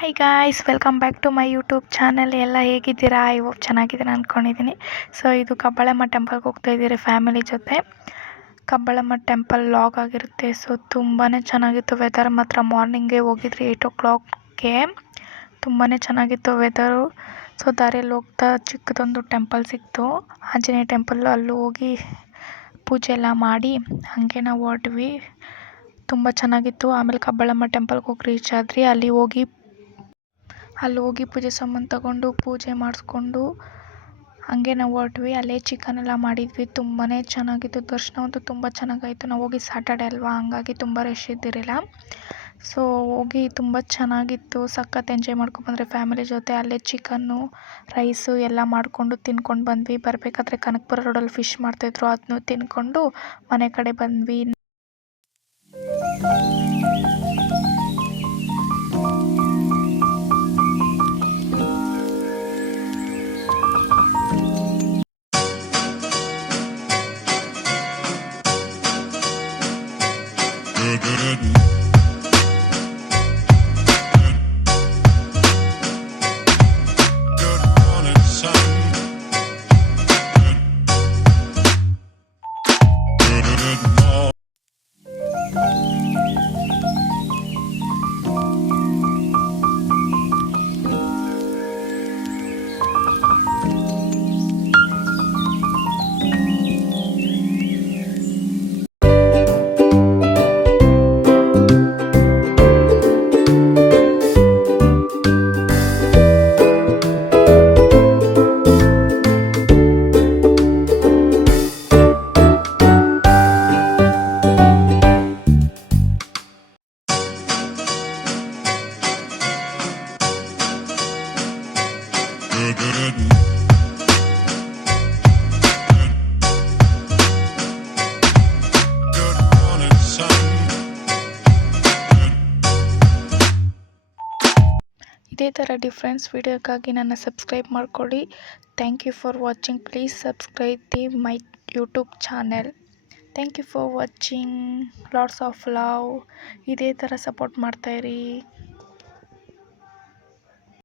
Hi guys, welcome back to my YouTube channel. ಎಲ್ಲ ಹೇಗಿದ್ದೀರಾ? ಇವಾಗ ಚೆನ್ನಾಗಿದ್ದೀರಾ ಅಂದ್ಕೊಂಡಿದ್ದೀನಿ. ಸೊ ಇದು ಕಬ್ಬಾಳಮ್ಮ ಟೆಂಪಲ್ಗೆ ಹೋಗ್ತಾ ಇದ್ದೀರಿ ಫ್ಯಾಮಿಲಿ ಜೊತೆ. ಕಬ್ಬಾಳಮ್ಮ ಟೆಂಪಲ್ ಲಾಗ್ ಆಗಿರುತ್ತೆ. ಸೊ ತುಂಬಾ ಚೆನ್ನಾಗಿತ್ತು ವೆದರ್ ಮಾತ್ರ. ಮಾರ್ನಿಂಗೇ ಹೋಗಿದ್ರಿ 8 o'clockಗೆ. ತುಂಬಾ ಚೆನ್ನಾಗಿತ್ತು ವೆದರು. ಸೊ ದಾರಿಯಲ್ಲಿ ಹೋಗ್ತಾ ಚಿಕ್ಕದೊಂದು ಟೆಂಪಲ್ ಸಿಕ್ತು, ಆಂಜನೇಯ ಟೆಂಪಲ್ಲು. ಅಲ್ಲೂ ಹೋಗಿ ಪೂಜೆ ಎಲ್ಲ ಮಾಡಿ ಹಾಗೆ ನಾವು ಹೊರಟ್ವಿ. ತುಂಬ ಚೆನ್ನಾಗಿತ್ತು. ಆಮೇಲೆ ಕಬ್ಬಾಳಮ್ಮ ಟೆಂಪಲ್ಗೆ ಹೋಗಿ ರೀಚ್ ಆದ್ರಿ. ಅಲ್ಲಿ ಹೋಗಿ ಪೂಜೆ ಸಾಮಾನು ತಗೊಂಡು ಪೂಜೆ ಮಾಡಿಸ್ಕೊಂಡು ಹಾಗೆ ನಾವು ಹೊರಟ್ವಿ. ಅಲ್ಲೇ ಚಿಕನ್ ಎಲ್ಲ ಮಾಡಿದ್ವಿ. ತುಂಬಾ ಚೆನ್ನಾಗಿತ್ತು. ದರ್ಶನ ಅಂತೂ ತುಂಬ ಚೆನ್ನಾಗಾಯಿತು. ನಾವು ಹೋಗಿ ಸಾಟರ್ಡೆ ಅಲ್ವಾ, ಹಂಗಾಗಿ ತುಂಬ ರಶ್ ಇದ್ದಿರಲಿಲ್ಲ. ಸೊ ಹೋಗಿ ತುಂಬ ಚೆನ್ನಾಗಿತ್ತು. ಸಖತ್ ಎಂಜಾಯ್ ಮಾಡ್ಕೊಂಡ್ಬಂದ್ರೆ ಫ್ಯಾಮಿಲಿ ಜೊತೆ. ಅಲ್ಲೇ ಚಿಕನ್ನು, ರೈಸು ಎಲ್ಲ ಮಾಡಿಕೊಂಡು ತಿನ್ಕೊಂಡು ಬಂದ್ವಿ. ಬರಬೇಕಾದ್ರೆ ಕನಕಪುರ ರೋಡಲ್ಲಿ ಫಿಶ್ ಮಾಡ್ತಾಯಿದ್ರು, ಅದನ್ನು ತಿನ್ಕೊಂಡು ಮನೆ ಕಡೆ ಬಂದ್ವಿ. ಇದೇ ಥರ ಡಿಫ್ರೆನ್ಸ್ ವಿಡಿಯೋಕ್ಕಾಗಿ ನನ್ನ ಸಬ್ಸ್ಕ್ರೈಬ್ ಮಾಡ್ಕೊಳ್ಳಿ. Thank you for watching. Please subscribe my YouTube channel. Thank you for watching. Lots of love. ಇದೇ ಥರ ಸಪೋರ್ಟ್ ಮಾಡ್ತಾಯಿರಿ.